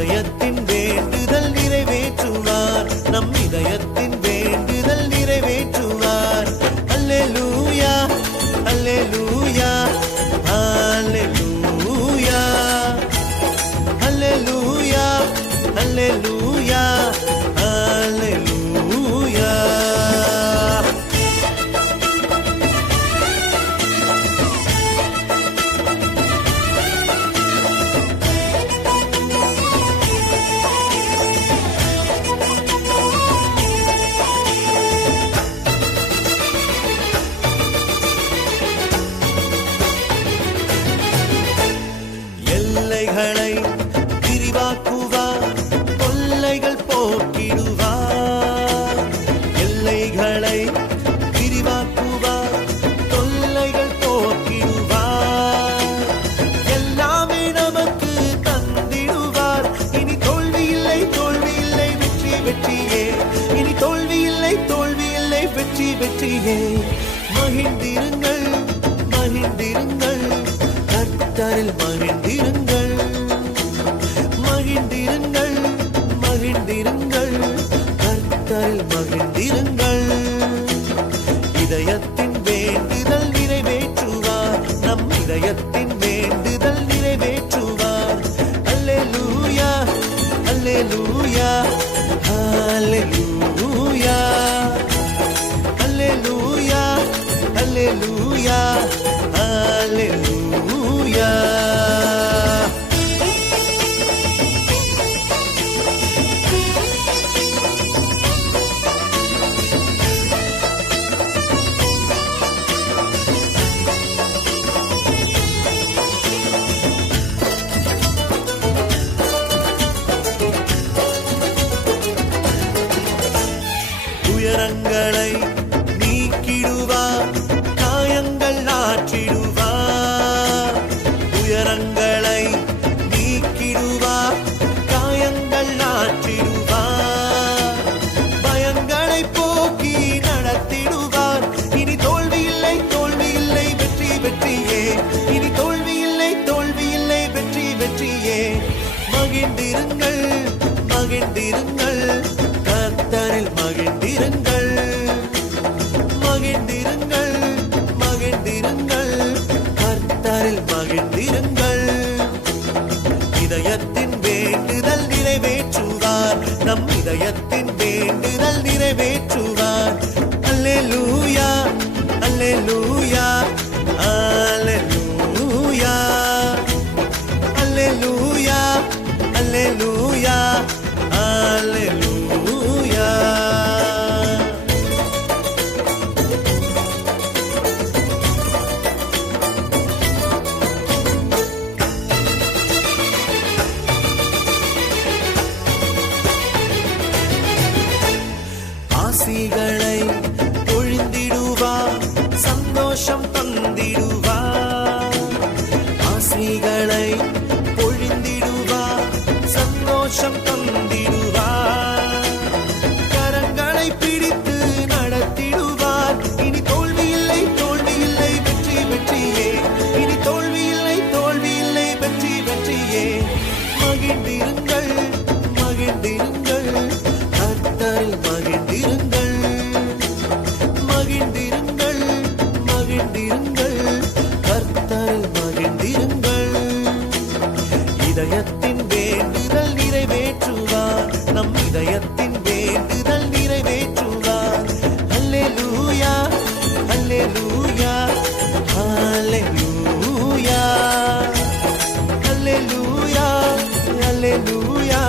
இதயத்தின் வேண்டுதல் நிறைவேற்றுவார். நம் இதயத்தின் வேண்டுதல் நிறைவேற்றுவார். அல்லேலூயா அல்லேலூயா அல்லேலூயா அல்லேலூயா அல்லேலூயா அல்லேலூயா. எல்லைகளை விரிவாக்குவார், தொல்லைகள் போக்கிடுவார். எல்லைகளை விரிவாக்குவார், தொல்லைகள் போக்கிடுவார். எல்லாமே நமக்கு தந்திடுவார். இனி தோல்வி இல்லை, தோல்வி இல்லை, வெற்றி வெற்றியே. இனி தோல்வி இல்லை, தோல்வி இல்லை, வெற்றி வெற்றியே. மகிழ்ந்திருங்கள் மகிழ்ந்திருங்கள், கர்த்தரில் மகிழ்ந்திருங்கள். மகிழ்ந்திருங்கள் மகிழ்ந்திருங்கள், கர்த்தரில் மகிழ்ந்திருங்கள். இதயத்தின் வேண்டுதல் நிறைவேற்றுவார். நம் இதயத்தின் வேண்டுதல் நிறைவேற்றுவார். அல்லேலூயா அல்லேலூயா அல்லேலூயா அல்லேலூயா அல்லேலூயா அல்லேலூயா. உயரங்களை நீக்கிடுவார், காயங்கள் ஆற்றிடுவார். உயரங்களை நீக்கிடுவார், காயங்கள் ஆற்றிடுவார். பயங்களை போக்கி நடத்திடுவார். இனி தோல்வி இல்லை, தோல்வி இல்லை, வெற்றி வெற்றியே. இனி தோல்வி இல்லை, தோல்வி இல்லை, வெற்றி வெற்றியே. மகிழ்ந்திருங்கள் மகிழ்ந்திருங்கள், கர்த்தரில் மகிழ்ந்திருங்கள். மகிழ்ந்திருங்கள் மகிழ்ந்திருங்கள், கர்த்தரில் மகிழ்ந்திருங்கள். இதயத்தின் வேண்டுதல் நிறைவேற்றுவார். நம் இதயத்தின் வேண்டுதல் நிறைவேற்றுவார். அல்லேலூயா அல்லேலூயா அல்லேலூயா அல்லேலூயா அல்லேலூயா அல்லேலூயா. ஆசிகளை பொழிந்திடுவார், சந்தோஷம் தந்திடுவார். ஆசிகளை பொழிந்திடுவார், சந்தோஷம் தந்திடுவார். கரங்களை பிடித்து நடத்திடுவார். இனி தோல்வி இல்லை, தோல்வி இல்லை, வெற்றி வெற்றியே. இனி தோல்வி இல்லை, தோல்வி இல்லை, வெற்றி வெற்றியே. மகிழ்ந்திருங்கள் மகிழ்ந்திருங்கள், கர்த்தரில் மகிழ்ந்திருங்கள். மகிழ்ந்திருங்கள் மகிழ்ந்திருங்கள், கர்த்தரில் மகிழ்ந்திருங்கள். இதயத்தின் வேண்டுதல் நிறைவேற்றுவார். நம் இதயத்தின் வேண்டுதல் நிறைவேற்றுவார். அல்லேலூயா அல்லேலூயா அல்லேலூயா அல்லேலூயா அல்லேலூயா